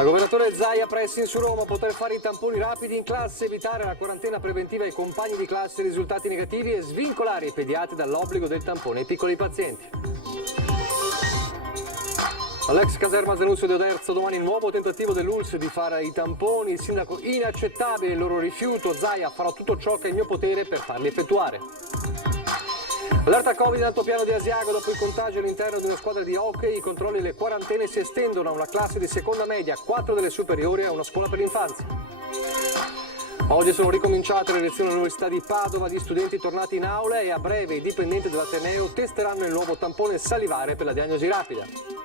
La governatore Zaia pressing su Roma, poter fare i tamponi rapidi in classe, evitare la quarantena preventiva ai compagni di classe risultati negativi e svincolare i pediatri dall'obbligo del tampone ai piccoli pazienti. All'ex caserma Zanusio di Oderzo, domani il nuovo tentativo dell'ULSS di fare i tamponi, il sindaco inaccettabile il loro rifiuto, Zaia farò tutto ciò che è in mio potere per farli effettuare. Allerta Covid in altopiano di Asiago, dopo il contagio all'interno di una squadra di hockey, i controlli e le quarantene si estendono a una classe di seconda media, 4 delle superiori e a una scuola per l'infanzia. Oggi sono ricominciate le lezioni all'Università di Padova di studenti tornati in aula e a breve i dipendenti dell'Ateneo testeranno il nuovo tampone salivare per la diagnosi rapida.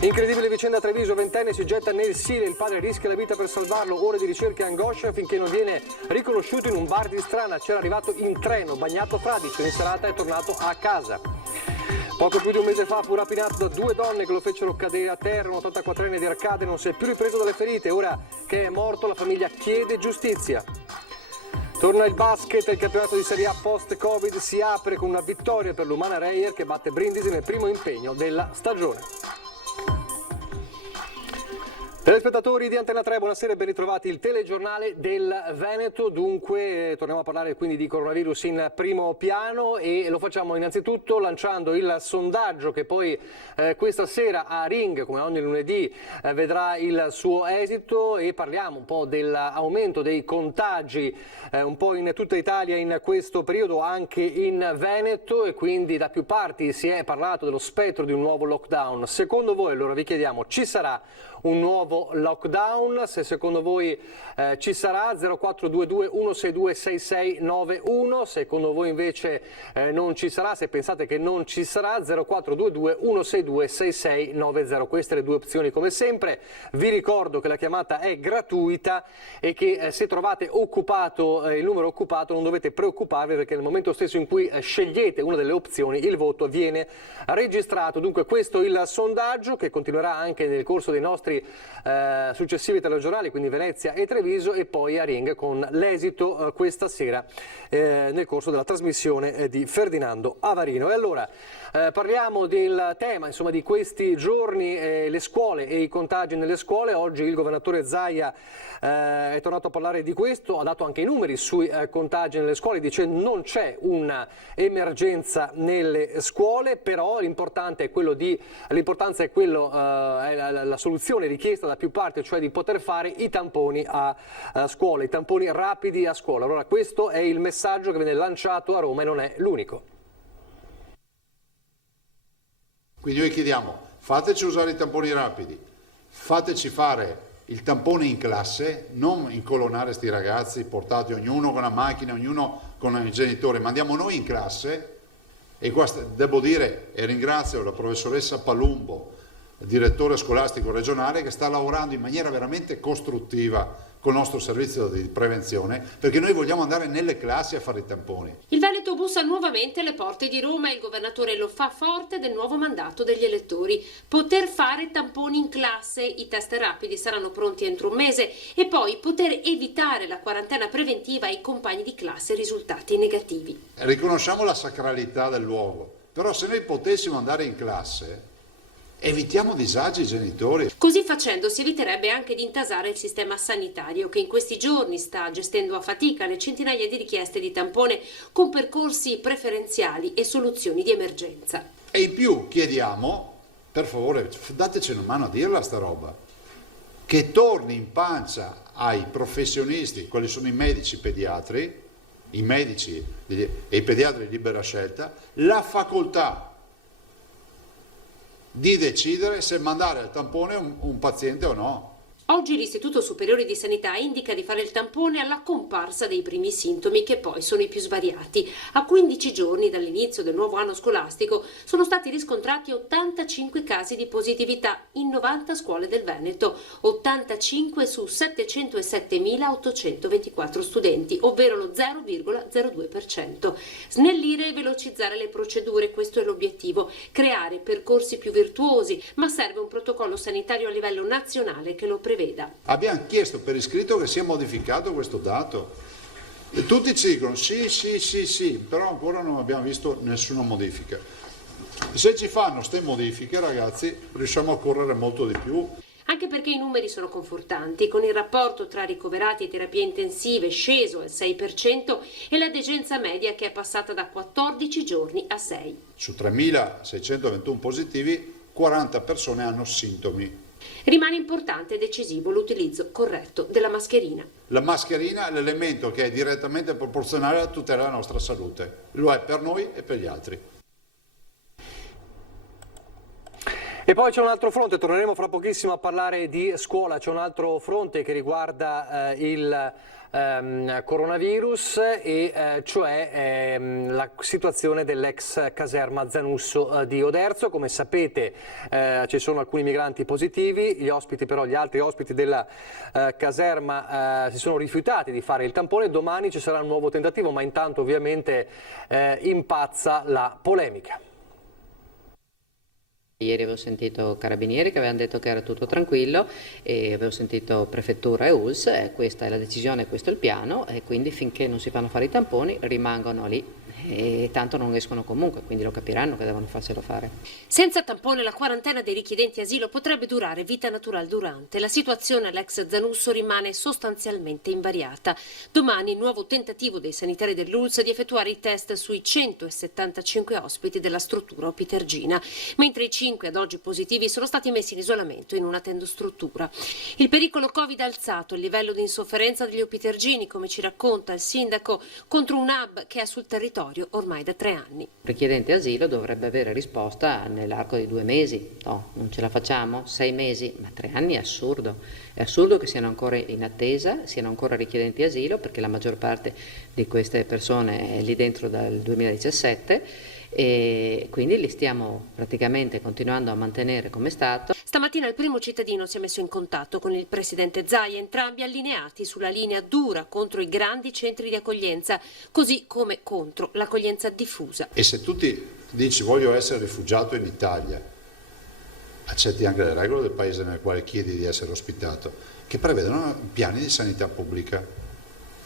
Incredibile vicenda a Treviso, ventenne si getta nel Sile, il padre rischia la vita per salvarlo, ore di ricerca e angoscia finché non viene riconosciuto in un bar di Strana, c'era arrivato in treno, bagnato fradicio, in serata è tornato a casa. Poco più di un mese fa fu rapinato da 2 donne che lo fecero cadere a terra, un 84enne di Arcade non si è più ripreso dalle ferite, ora che è morto la famiglia chiede giustizia. Torna il basket, il campionato di Serie A post-Covid si apre con una vittoria per l'Umana Reyer che batte Brindisi nel primo impegno della stagione. Telespettatori di Antena 3, buonasera e ben ritrovati, il telegiornale del Veneto. Dunque torniamo a parlare quindi di coronavirus in primo piano e lo facciamo innanzitutto lanciando il sondaggio che poi questa sera a Ring, come ogni lunedì, vedrà il suo esito e parliamo un po' dell'aumento dei contagi un po' in tutta Italia in questo periodo, anche in Veneto, e quindi da più parti si è parlato dello spettro di un nuovo lockdown. Secondo voi, allora vi chiediamo, ci sarà un nuovo lockdown? Se secondo voi ci sarà, 0422 162 6691, secondo voi invece non ci sarà, se pensate che non ci sarà, 0422 162 6690. Queste le due opzioni come sempre. Vi ricordo che la chiamata è gratuita e che se trovate occupato il numero occupato non dovete preoccuparvi, perché nel momento stesso in cui scegliete una delle opzioni il voto viene registrato. Dunque questo è il sondaggio che continuerà anche nel corso dei nostri successivi telegiornali, quindi Venezia e Treviso, e poi a Ring con l'esito questa sera nel corso della trasmissione di Ferdinando Avarino. E allora parliamo del tema, insomma, di questi giorni, le scuole e i contagi nelle scuole. Oggi il governatore Zaia è tornato a parlare di questo, ha dato anche i numeri sui contagi nelle scuole, dice non c'è un'emergenza nelle scuole, però l'importanza è la soluzione richiesta da più parti, cioè di poter fare i tamponi a scuola, i tamponi rapidi a scuola. Allora questo è il messaggio che viene lanciato a Roma e non è l'unico. Quindi noi chiediamo, fateci usare i tamponi rapidi, fateci fare il tampone in classe, non incolonnare sti ragazzi portati ognuno con una macchina, ognuno con il genitore, ma andiamo noi in classe. E qua devo dire e ringrazio la professoressa Palumbo, direttore scolastico regionale, che sta lavorando in maniera veramente costruttiva con il nostro servizio di prevenzione, perché noi vogliamo andare nelle classi a fare i tamponi. Il Veneto bussa nuovamente alle porte di Roma e il governatore lo fa forte del nuovo mandato degli elettori. Poter fare tamponi in classe, i test rapidi saranno pronti entro un mese e poi poter evitare la quarantena preventiva ai compagni di classe risultati negativi. Riconosciamo la sacralità del luogo, però se noi potessimo andare in classe, evitiamo disagi ai genitori. Così facendo si eviterebbe anche di intasare il sistema sanitario, che in questi giorni sta gestendo a fatica le centinaia di richieste di tampone con percorsi preferenziali e soluzioni di emergenza. E in più chiediamo, per favore, dateci una mano a dirla sta roba, che torni in pancia ai professionisti, quali sono i medici pediatri, i medici e i pediatri di libera scelta, la facoltà di decidere se mandare al tampone un paziente o no. Oggi l'Istituto Superiore di Sanità indica di fare il tampone alla comparsa dei primi sintomi, che poi sono i più svariati. A 15 giorni dall'inizio del nuovo anno scolastico sono stati riscontrati 85 casi di positività in 90 scuole del Veneto, 85 su 707.824 studenti, ovvero lo 0,02%. Snellire e velocizzare le procedure, questo è l'obiettivo, creare percorsi più virtuosi, ma serve un protocollo sanitario a livello nazionale che lo preveda. Abbiamo chiesto per iscritto che sia modificato questo dato e tutti ci dicono sì, però ancora non abbiamo visto nessuna modifica. Se ci fanno ste modifiche, ragazzi, riusciamo a correre molto di più. anche perché i numeri sono confortanti, con il rapporto tra ricoverati e terapie intensive sceso al 6% e la degenza media che è passata da 14 giorni a 6. Su 3.621 positivi, 40 persone hanno sintomi. Rimane importante e decisivo l'utilizzo corretto della mascherina. La mascherina è l'elemento che è direttamente proporzionale alla tutela della nostra salute. Lo è per noi e per gli altri. E poi c'è un altro fronte, torneremo fra pochissimo a parlare di scuola, c'è un altro fronte che riguarda il coronavirus e cioè la situazione dell'ex caserma Zanusso di Oderzo. Come sapete ci sono alcuni migranti positivi, gli altri ospiti della caserma si sono rifiutati di fare il tampone. Domani ci sarà un nuovo tentativo, ma intanto ovviamente impazza la polemica. Ieri avevo sentito carabinieri che avevano detto che era tutto tranquillo e avevo sentito prefettura e ULS, questa è la decisione, questo è il piano e quindi finché non si fanno fare i tamponi rimangono lì e tanto non escono comunque, quindi lo capiranno che devono farselo fare. Senza tampone la quarantena dei richiedenti asilo potrebbe durare vita naturale durante. La situazione all'ex Zanusso rimane sostanzialmente invariata. Domani nuovo tentativo dei sanitari dell'ULS di effettuare i test sui 175 ospiti della struttura opitergina, mentre i 5 ad oggi positivi sono stati messi in isolamento in una tendostruttura. Il pericolo Covid ha alzato il livello di insofferenza degli opitergini, come ci racconta il sindaco, contro un hub che è sul territorio ormai da 3 anni. Il richiedente asilo dovrebbe avere risposta nell'arco di 2 mesi. No, non ce la facciamo? 6 mesi? Ma 3 anni è assurdo. È assurdo che siano ancora in attesa, siano ancora richiedenti asilo, perché la maggior parte di queste persone è lì dentro dal 2017 e quindi li stiamo praticamente continuando a mantenere come Stato. Stamattina il primo cittadino si è messo in contatto con il presidente Zaia, entrambi allineati sulla linea dura contro i grandi centri di accoglienza, così come contro l'accoglienza diffusa. E se tu ti dici voglio essere rifugiato in Italia, accetti anche le regole del paese nel quale chiedi di essere ospitato, che prevedono piani di sanità pubblica.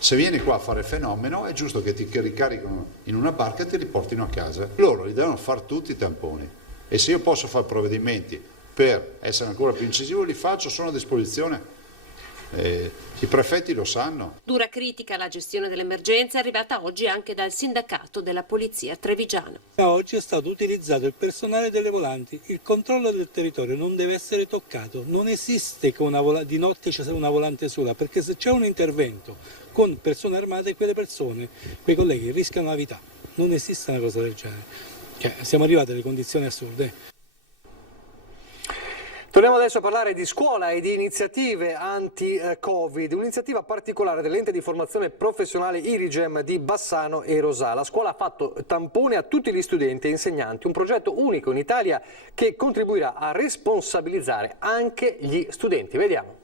Se vieni qua a fare fenomeno è giusto che ti ricaricano in una barca e ti riportino a casa. Loro li devono fare tutti i tamponi e se io posso fare provvedimenti per essere ancora più incisivo li faccio, sono a disposizione. I prefetti lo sanno. Dura critica alla gestione dell'emergenza è arrivata oggi anche dal sindacato della polizia trevigiana. Oggi è stato utilizzato il personale delle volanti, il controllo del territorio non deve essere toccato, non esiste che di notte c'è una volante sola, perché se c'è un intervento con persone armate quelle persone, quei colleghi rischiano la vita, non esiste una cosa del genere, siamo arrivati alle condizioni assurde. Torniamo adesso a parlare di scuola e di iniziative anti-Covid, un'iniziativa particolare dell'ente di formazione professionale Irigem di Bassano e Rosà. La scuola ha fatto tampone a tutti gli studenti e insegnanti, un progetto unico in Italia che contribuirà a responsabilizzare anche gli studenti. Vediamo.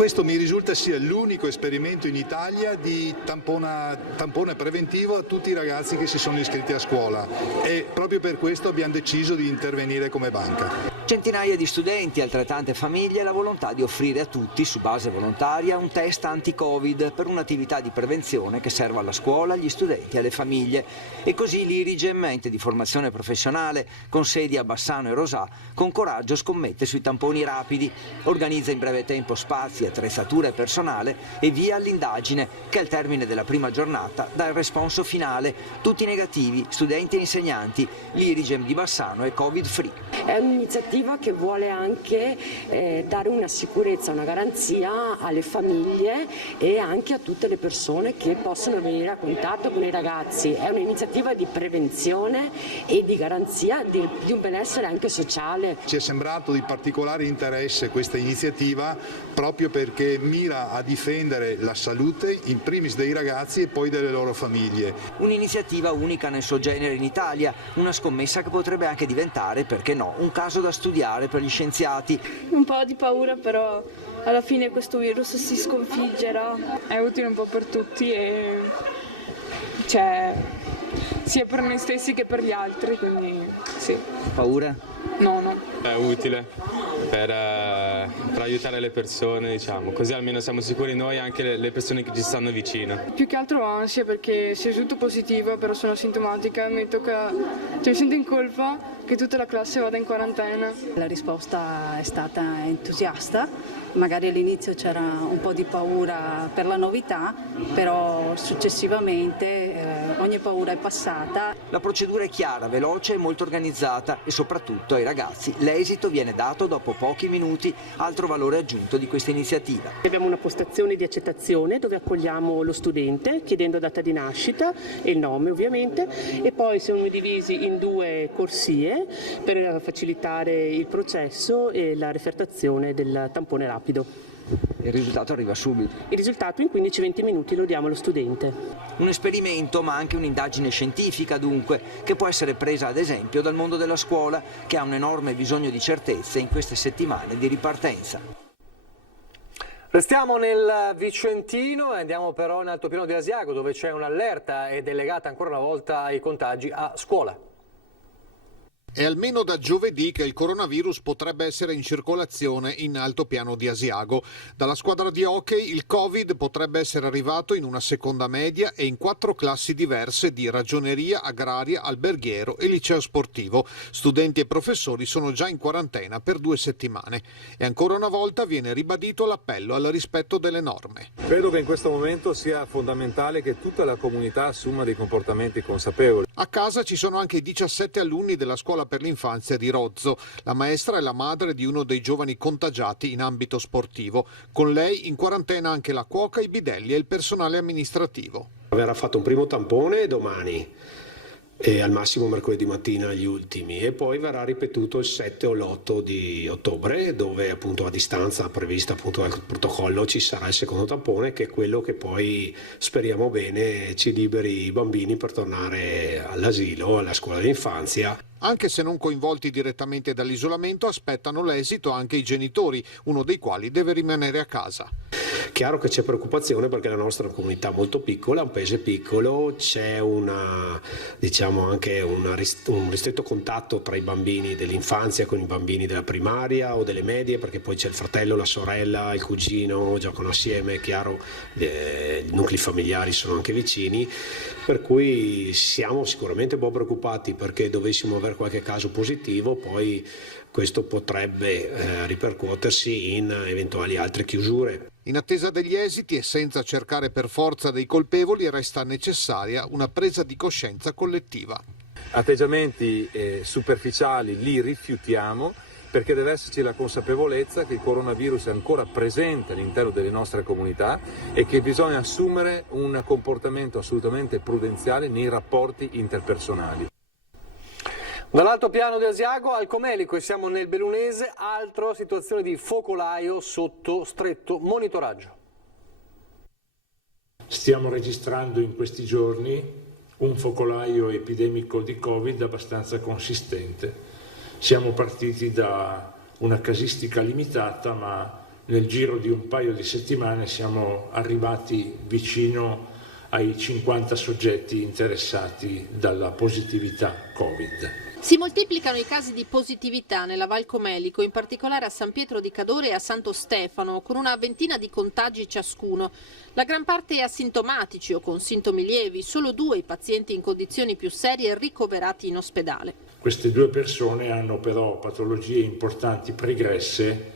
Questo mi risulta sia l'unico esperimento in Italia di tampone preventivo a tutti i ragazzi che si sono iscritti a scuola e proprio per questo abbiamo deciso di intervenire come banca. Centinaia di studenti e altrettante famiglie la volontà di offrire a tutti, su base volontaria, un test anti-Covid per un'attività di prevenzione che serva alla scuola, agli studenti e alle famiglie. E così l'Irigem, ente di formazione professionale, con sedi a Bassano e Rosà, con coraggio scommette sui tamponi rapidi, organizza in breve tempo spazi, attrezzatura e personale e via all'indagine che al termine della prima giornata dà il responso finale. Tutti negativi, studenti e insegnanti, l'Irigem di Bassano è Covid free. È un'iniziativa che vuole anche dare una sicurezza, una garanzia alle famiglie e anche a tutte le persone che possono venire a contatto con i ragazzi. È un'iniziativa di prevenzione e di garanzia di un benessere anche sociale. Ci è sembrato di particolare interesse questa iniziativa proprio perché mira a difendere la salute in primis dei ragazzi e poi delle loro famiglie. Un'iniziativa unica nel suo genere in Italia, una scommessa che potrebbe anche diventare, perché no, un caso da studiare per gli scienziati. Un po' di paura, però alla fine questo virus si sconfiggerà. È utile un po' per tutti e sia per noi stessi che per gli altri, quindi sì. Paura? No. È utile per aiutare le persone, diciamo, così almeno siamo sicuri noi e anche le persone che ci stanno vicino. Più che altro ansia perché se è tutto positivo però sono sintomatica, mi sento in colpa che tutta la classe vada in quarantena. La risposta è stata entusiasta, magari all'inizio c'era un po' di paura per la novità, però successivamente ogni paura è passata. La procedura è chiara, veloce e molto organizzata e soprattutto ai ragazzi l'esito viene dato dopo pochi minuti, altro valore aggiunto di questa iniziativa. Abbiamo una postazione di accettazione dove accogliamo lo studente chiedendo data di nascita e il nome ovviamente, e poi siamo divisi in 2 corsie per facilitare il processo e la refertazione del tampone rapido. Il risultato arriva subito. Il risultato in 15-20 minuti lo diamo allo studente. Un esperimento ma anche un'indagine scientifica dunque, che può essere presa ad esempio dal mondo della scuola, che ha un enorme bisogno di certezze in queste settimane di ripartenza. Restiamo nel Vicentino e andiamo però in Altopiano di Asiago, dove c'è un'allerta ed è legata ancora una volta ai contagi a scuola. È almeno da giovedì che il coronavirus potrebbe essere in circolazione in Altopiano di Asiago. Dalla squadra di hockey il Covid potrebbe essere arrivato in una seconda media e in 4 classi diverse di ragioneria, agraria, alberghiero e liceo sportivo. Studenti e professori sono già in quarantena per 2 settimane. E ancora una volta viene ribadito l'appello al rispetto delle norme. Credo che in questo momento sia fondamentale che tutta la comunità assuma dei comportamenti consapevoli. A casa ci sono anche i 17 alunni della scuola per l'infanzia di Rozzo. La maestra è la madre di uno dei giovani contagiati in ambito sportivo. Con lei in quarantena anche la cuoca, i bidelli e il personale amministrativo. Verrà fatto un primo tampone domani e al massimo mercoledì mattina gli ultimi, e poi verrà ripetuto il 7 o l'8 di ottobre, dove appunto a distanza prevista appunto dal protocollo ci sarà il secondo tampone, che è quello che poi speriamo bene ci liberi i bambini per tornare all'asilo, alla scuola d'infanzia. Anche se non coinvolti direttamente dall'isolamento, aspettano l'esito anche i genitori, uno dei quali deve rimanere a casa. Chiaro che c'è preoccupazione perché la nostra comunità è molto piccola, è un paese piccolo, c'è anche un ristretto contatto tra i bambini dell'infanzia con i bambini della primaria o delle medie, perché poi c'è il fratello, la sorella, il cugino, giocano assieme, è chiaro, i nuclei familiari sono anche vicini, per cui siamo sicuramente un po' preoccupati perché dovessimo avere qualche caso positivo, poi questo potrebbe ripercuotersi in eventuali altre chiusure. In attesa degli esiti e senza cercare per forza dei colpevoli, resta necessaria una presa di coscienza collettiva. Atteggiamenti superficiali li rifiutiamo, perché deve esserci la consapevolezza che il coronavirus è ancora presente all'interno delle nostre comunità e che bisogna assumere un comportamento assolutamente prudenziale nei rapporti interpersonali. Dall'Altopiano di Asiago al Comelico e siamo nel Bellunese, altra situazione di focolaio sotto stretto monitoraggio. Stiamo registrando in questi giorni un focolaio epidemico di Covid abbastanza consistente. Siamo partiti da una casistica limitata, ma nel giro di un paio di settimane siamo arrivati vicino ai 50 soggetti interessati dalla positività Covid. Si moltiplicano i casi di positività nella Val Comelico, in particolare a San Pietro di Cadore e a Santo Stefano, con una ventina di contagi ciascuno. La gran parte asintomatici o con sintomi lievi, solo 2 i pazienti in condizioni più serie ricoverati in ospedale. Queste 2 persone hanno però patologie importanti pregresse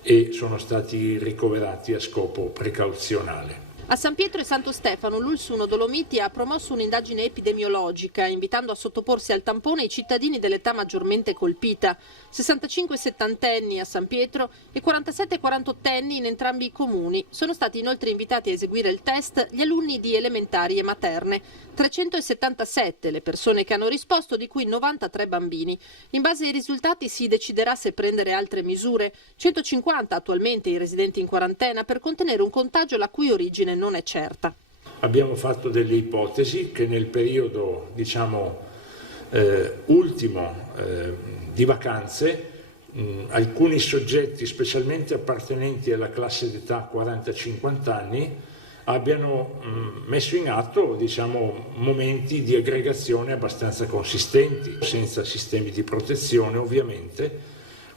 e sono stati ricoverati a scopo precauzionale. A San Pietro e Santo Stefano l'Ulс 1 Dolomiti ha promosso un'indagine epidemiologica, invitando a sottoporsi al tampone i cittadini dell'età maggiormente colpita, 65 settantenni a San Pietro e 47 48enni in entrambi i comuni. Sono stati inoltre invitati a eseguire il test gli alunni di elementari e materne, 377 le persone che hanno risposto, di cui 93 bambini. In base ai risultati si deciderà se prendere altre misure, 150 attualmente i residenti in quarantena per contenere un contagio la cui origine non è certa. Abbiamo fatto delle ipotesi che nel periodo ultimo di vacanze alcuni soggetti, specialmente appartenenti alla classe d'età 40-50 anni, abbiano messo in atto momenti di aggregazione abbastanza consistenti, senza sistemi di protezione ovviamente.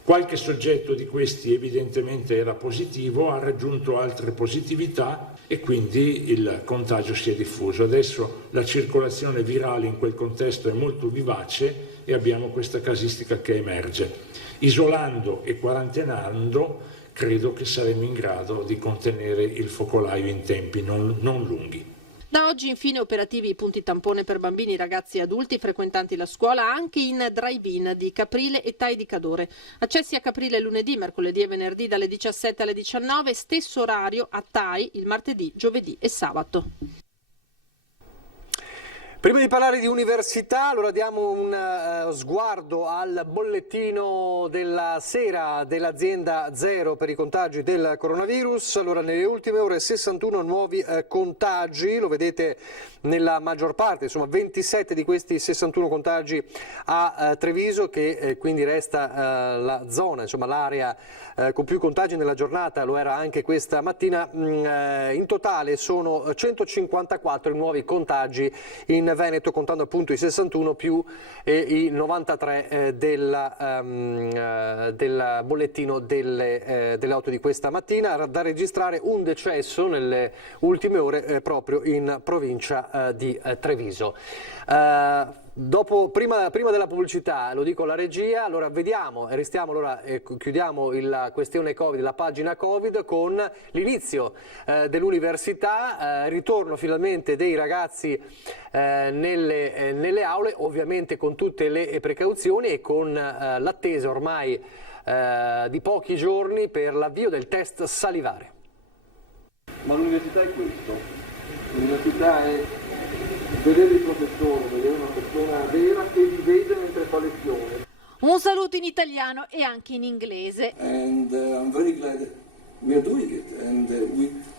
Qualche soggetto di questi evidentemente era positivo, ha raggiunto altre positività e quindi il contagio si è diffuso. Adesso la circolazione virale in quel contesto è molto vivace e abbiamo questa casistica che emerge. Isolando e quarantenando credo che saremo in grado di contenere il focolaio in tempi non lunghi. Da oggi infine operativi i punti tampone per bambini, ragazzi e adulti frequentanti la scuola anche in drive-in di Caprile e Tai di Cadore. Accessi a Caprile lunedì, mercoledì e venerdì dalle 17 alle 19, stesso orario a Tai il martedì, giovedì e sabato. Prima di parlare di università, allora diamo un sguardo al bollettino della sera dell'azienda Zero per i contagi del coronavirus. Allora, nelle ultime ore 61 nuovi contagi, lo vedete nella maggior parte, insomma 27 di questi 61 contagi a Treviso, che quindi resta la zona, insomma l'area con più contagi nella giornata, lo era anche questa mattina. In totale sono 154 i nuovi contagi in Veneto, contando appunto i 61 più i 93 del bollettino delle 8 di questa mattina, da registrare un decesso nelle ultime ore proprio in provincia di Treviso. Prima della pubblicità, lo dico alla regia, allora vediamo, restiamo allora, chiudiamo la questione Covid, la pagina Covid, con l'inizio dell'università, ritorno finalmente dei ragazzi nelle aule, ovviamente con tutte le precauzioni e con l'attesa ormai di pochi giorni per l'avvio del test salivare. Ma l'università è questo, l'università è vedere il professore, vedere una persona vera che vi vede mentre fa lezione. Un saluto in italiano e anche in inglese. And I'm very glad that we are doing it and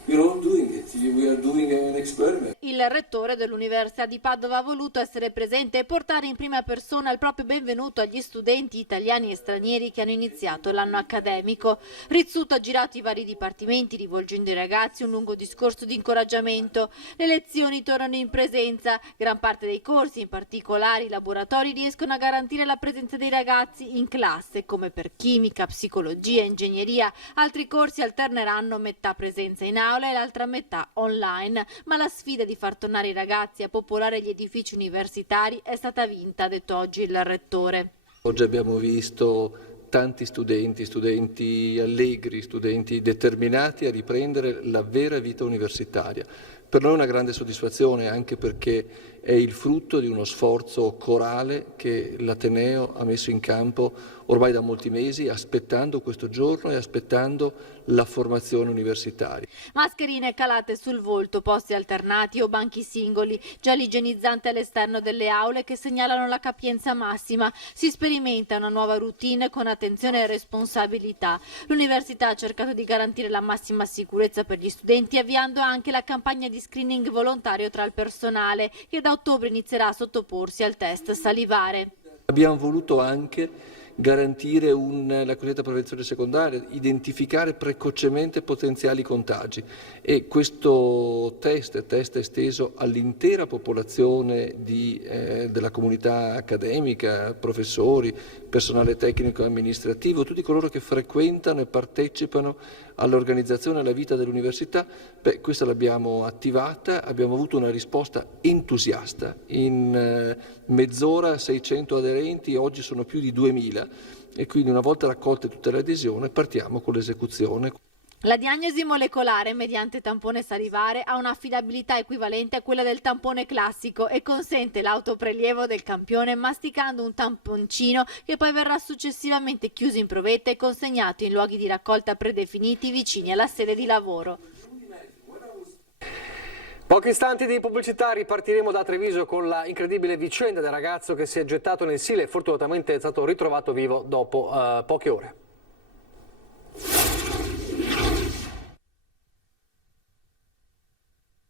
we're all doing it. We are doing an experiment. Il rettore dell'Università di Padova ha voluto essere presente e portare in prima persona il proprio benvenuto agli studenti italiani e stranieri che hanno iniziato l'anno accademico. Rizzuto ha girato i vari dipartimenti rivolgendo ai ragazzi un lungo discorso di incoraggiamento. Le lezioni tornano in presenza, gran parte dei corsi, in particolare i laboratori, riescono a garantire la presenza dei ragazzi in classe, come per chimica, psicologia, ingegneria. Altri corsi alterneranno metà presenza in aula e l'altra metà online, ma la sfida di far tornare i ragazzi a popolare gli edifici universitari è stata vinta, ha detto oggi il rettore. Oggi abbiamo visto tanti studenti allegri, studenti determinati a riprendere la vera vita universitaria. Per noi è una grande soddisfazione, anche perché è il frutto di uno sforzo corale che l'Ateneo ha messo in campo ormai da molti mesi, aspettando questo giorno e aspettando la formazione universitaria. Mascherine calate sul volto, posti alternati o banchi singoli, gel igienizzante all'esterno delle aule che segnalano la capienza massima. Si sperimenta una nuova routine con attenzione e responsabilità. L'università ha cercato di garantire la massima sicurezza per gli studenti, avviando anche la campagna di screening volontario tra il personale, che da ottobre inizierà a sottoporsi al test salivare. Abbiamo voluto anche garantire la cosiddetta prevenzione secondaria, identificare precocemente potenziali contagi, e questo test è esteso all'intera popolazione della comunità accademica, professori, personale tecnico e amministrativo, tutti coloro che frequentano e partecipano all'organizzazione e alla vita dell'università. Questa l'abbiamo attivata, abbiamo avuto una risposta entusiasta. In mezz'ora 600 aderenti, oggi sono più di 2000, e quindi una volta raccolte tutte le adesioni partiamo con l'esecuzione. La diagnosi molecolare mediante tampone salivare ha un'affidabilità equivalente a quella del tampone classico e consente l'autoprelievo del campione masticando un tamponcino che poi verrà successivamente chiuso in provetta e consegnato in luoghi di raccolta predefiniti vicini alla sede di lavoro. Pochi istanti di pubblicità, ripartiremo da Treviso con la incredibile vicenda del ragazzo che si è gettato nel Sile e fortunatamente è stato ritrovato vivo dopo poche ore.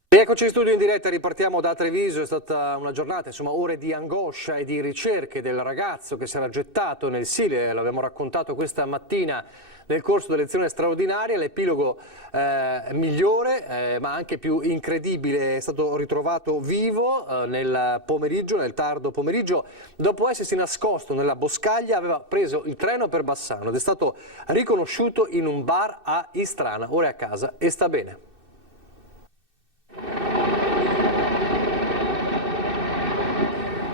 Eccoci in studio in diretta, ripartiamo da Treviso. È stata una giornata, insomma, ore di angoscia e di ricerche del ragazzo che si era gettato nel Sile, l'abbiamo raccontato questa mattina nel corso della lezione straordinaria. L'epilogo migliore ma anche più incredibile: è stato ritrovato vivo nel pomeriggio, nel tardo pomeriggio, dopo essersi nascosto nella boscaglia. Aveva preso il treno per Bassano ed è stato riconosciuto in un bar a Istrana. Ora è a casa e sta bene.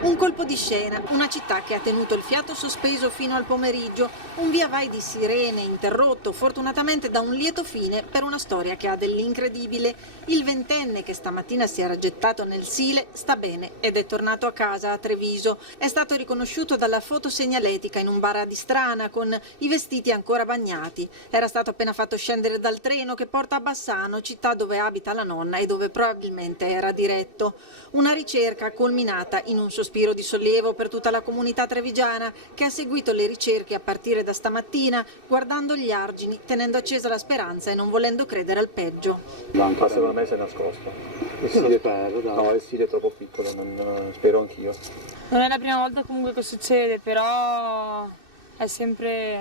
Un colpo di scena, una città che ha tenuto il fiato sospeso fino al pomeriggio, un via vai di sirene interrotto fortunatamente da un lieto fine per una storia che ha dell'incredibile. Il ventenne che stamattina si era gettato nel Sile sta bene ed è tornato a casa a Treviso. È stato riconosciuto dalla fotosegnaletica in un bar a Distrana con i vestiti ancora bagnati. Era stato appena fatto scendere dal treno che porta a Bassano, città dove abita la nonna e dove probabilmente era diretto. Una ricerca culminata in un sospiro di sollievo per tutta la comunità trevigiana che ha seguito le ricerche a partire da stamattina, guardando gli argini, tenendo accesa la speranza e non volendo credere al peggio. L'altro secondo me si è nascosto. Il Sile è troppo piccolo, spero anch'io. Non è la prima volta comunque che succede, però è sempre...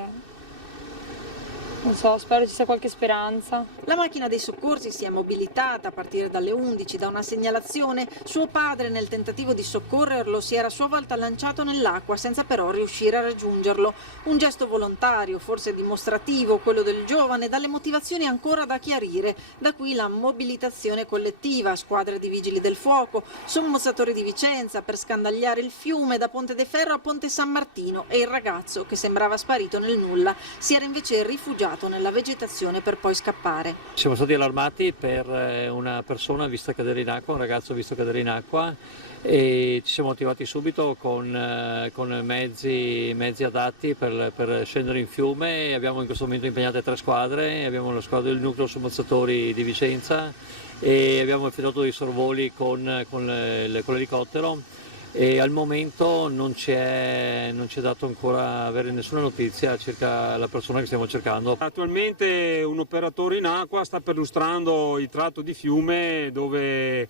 non so, spero ci sia qualche speranza. La macchina dei soccorsi si è mobilitata a partire dalle 11 da una segnalazione. Suo padre, nel tentativo di soccorrerlo, si era a sua volta lanciato nell'acqua senza però riuscire a raggiungerlo. Un gesto volontario, forse dimostrativo, quello del giovane, dalle motivazioni ancora da chiarire. Da qui la mobilitazione collettiva, squadre di vigili del fuoco, sommozzatori di Vicenza per scandagliare il fiume da Ponte de Ferro a Ponte San Martino e il ragazzo, che sembrava sparito nel nulla, si era invece rifugiato nella vegetazione per poi scappare. Siamo stati allarmati per una persona vista cadere in acqua, un ragazzo visto cadere in acqua, e ci siamo attivati subito con mezzi adatti per scendere in fiume. Abbiamo in questo momento impegnate 3 squadre, abbiamo la squadra del nucleo sommozzatori di Vicenza e abbiamo effettuato dei sorvoli con l'elicottero. E al momento non ci è dato ancora avere nessuna notizia circa la persona che stiamo cercando. Attualmente un operatore in acqua sta perlustrando il tratto di fiume dove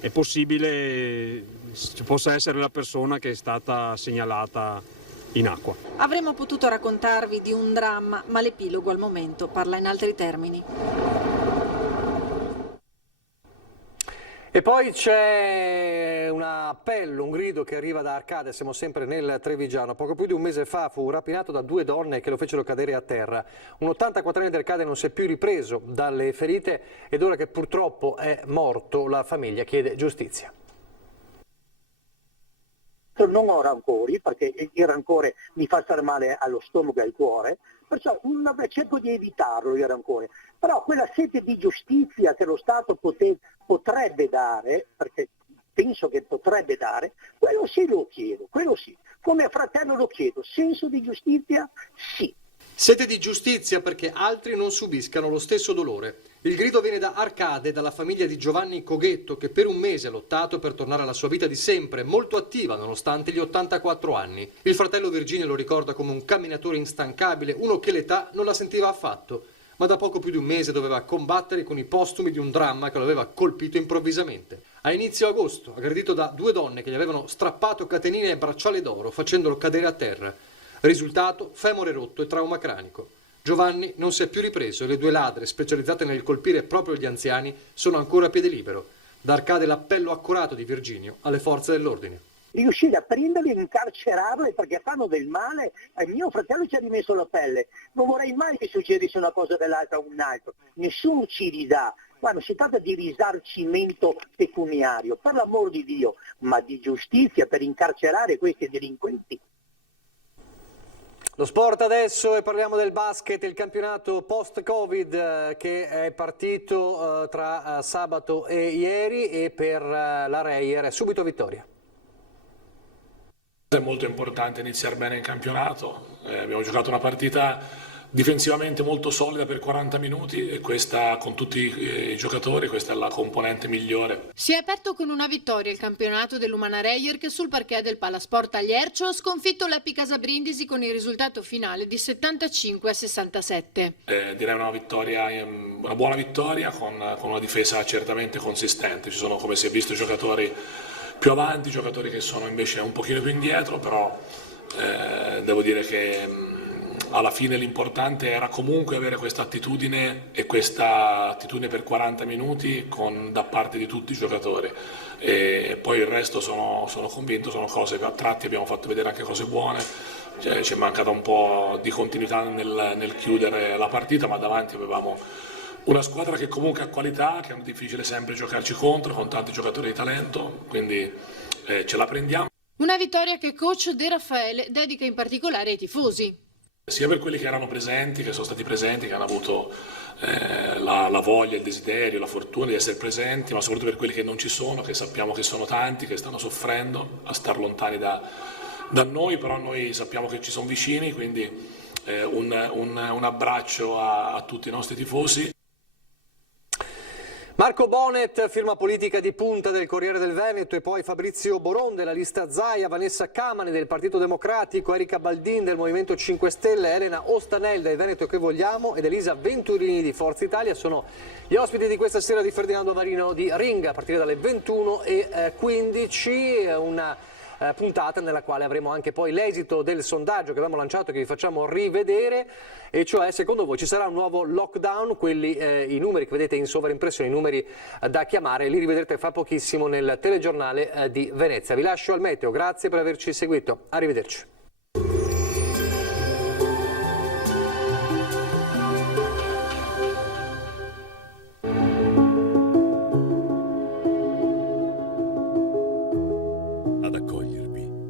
è possibile ci possa essere la persona che è stata segnalata in acqua. Avremmo potuto raccontarvi di un dramma, ma l'epilogo al momento parla in altri termini. E poi c'è un appello, un grido che arriva da Arcade, siamo sempre nel Trevigiano. Poco più di un mese fa fu rapinato da 2 donne che lo fecero cadere a terra. Un 84enne di Arcade non si è più ripreso dalle ferite ed ora che purtroppo è morto la famiglia chiede giustizia. Non ho rancori, perché il rancore mi fa stare male allo stomaco e al cuore, perciò cerco di evitarlo il rancore. Però quella sete di giustizia che lo Stato potrebbe dare, perché penso che potrebbe dare, quello sì lo chiedo, quello sì. Come fratello lo chiedo, senso di giustizia sì. Sete di giustizia perché altri non subiscano lo stesso dolore. Il grido viene da Arcade, dalla famiglia di Giovanni Coghetto, che per un mese ha lottato per tornare alla sua vita di sempre, molto attiva nonostante gli 84 anni. Il fratello Virginio lo ricorda come un camminatore instancabile, uno che l'età non la sentiva affatto, ma da poco più di un mese doveva combattere con i postumi di un dramma che lo aveva colpito improvvisamente. A inizio agosto, aggredito da 2 donne che gli avevano strappato catenine e bracciale d'oro, facendolo cadere a terra. Risultato, femore rotto e trauma cranico. Giovanni non si è più ripreso e le 2 ladre, specializzate nel colpire proprio gli anziani, sono ancora a piede libero. Da Arcade l'appello accorato di Virginio alle forze dell'ordine. Riuscire a prenderli e incarcerarli perché fanno del male, mio fratello ci ha rimesso la pelle. Non vorrei mai che succedesse una cosa dell'altra a un altro. Nessuno ci ridà. Guarda, si tratta di risarcimento pecuniario, per l'amor di Dio, ma di giustizia per incarcerare questi delinquenti. Lo sport adesso e parliamo del basket, il campionato post-Covid che è partito tra sabato e ieri e per la Reyer subito vittoria. È molto importante iniziare bene il campionato, abbiamo giocato una partita difensivamente molto solida per 40 minuti e questa con tutti i giocatori, questa è la componente migliore. Si è aperto con una vittoria il campionato dell'Umana Reyer che sul parquet del Palasport a Liercio ha sconfitto l'Epi Casa Brindisi con il risultato finale di 75-67. Direi una buona vittoria con una difesa certamente consistente, ci sono come si è visto giocatori più avanti, giocatori che sono invece un pochino più indietro, però devo dire che alla fine l'importante era comunque avere questa attitudine e questa attitudine per 40 minuti da parte di tutti i giocatori e poi il resto sono convinto, sono cose che a tratti abbiamo fatto vedere anche cose buone, ci è mancata un po' di continuità nel chiudere la partita, ma davanti avevamo una squadra che comunque ha qualità, che è difficile sempre giocarci contro, con tanti giocatori di talento, quindi ce la prendiamo. Una vittoria che coach De Raffaele dedica in particolare ai tifosi. Sia per quelli che erano presenti, che sono stati presenti, che hanno avuto la voglia, il desiderio, la fortuna di essere presenti, ma soprattutto per quelli che non ci sono, che sappiamo che sono tanti, che stanno soffrendo a star lontani da noi, però noi sappiamo che ci sono vicini, quindi un abbraccio a tutti i nostri tifosi. Marco Bonet, firma politica di punta del Corriere del Veneto, e poi Fabrizio Boron della lista Zaia, Vanessa Camani del Partito Democratico, Erika Baldin del Movimento 5 Stelle, Elena Ostanel del Veneto che vogliamo ed Elisa Venturini di Forza Italia sono gli ospiti di questa sera di Ferdinando Marino di Ring a partire dalle 21:15, una puntata nella quale avremo anche poi l'esito del sondaggio che abbiamo lanciato, che vi facciamo rivedere, e cioè secondo voi ci sarà un nuovo lockdown? I numeri che vedete in sovraimpressione, i numeri da chiamare, li rivedrete fra pochissimo nel telegiornale di Venezia. Vi lascio al meteo, grazie per averci seguito, arrivederci.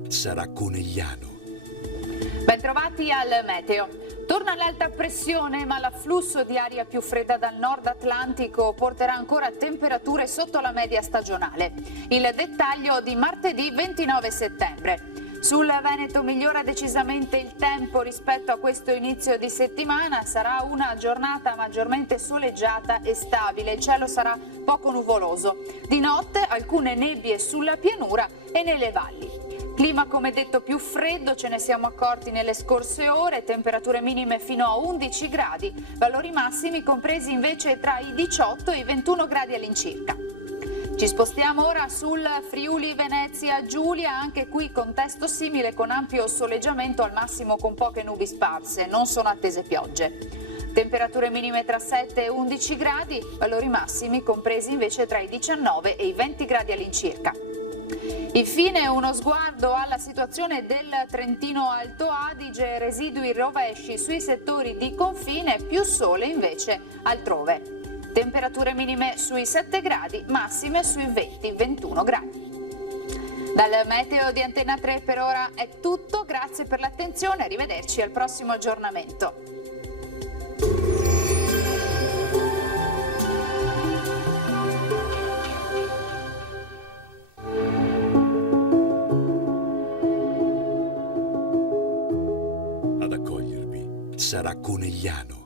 Sarà Conegliano. Bentrovati al meteo. Torna l'alta pressione, ma l'afflusso di aria più fredda dal nord Atlantico porterà ancora temperature sotto la media stagionale. Il dettaglio di martedì 29 settembre. Sul Veneto migliora decisamente il tempo rispetto a questo inizio di settimana, sarà una giornata maggiormente soleggiata e stabile, il cielo sarà poco nuvoloso. Di notte alcune nebbie sulla pianura e nelle valli. Clima come detto più freddo, ce ne siamo accorti nelle scorse ore, temperature minime fino a 11 gradi, valori massimi compresi invece tra i 18 e i 21 gradi all'incirca. Ci spostiamo ora sul Friuli Venezia Giulia, anche qui contesto simile con ampio soleggiamento, al massimo con poche nubi sparse, non sono attese piogge. Temperature minime tra 7 e 11 gradi, valori massimi compresi invece tra i 19 e i 20 gradi all'incirca. Infine uno sguardo alla situazione del Trentino Alto Adige, residui rovesci sui settori di confine, più sole invece altrove. Temperature minime sui 7 gradi, massime sui 20-21 gradi. Dal meteo di Antena 3 per ora è tutto, grazie per l'attenzione, arrivederci al prossimo aggiornamento. Sarà Conegliano.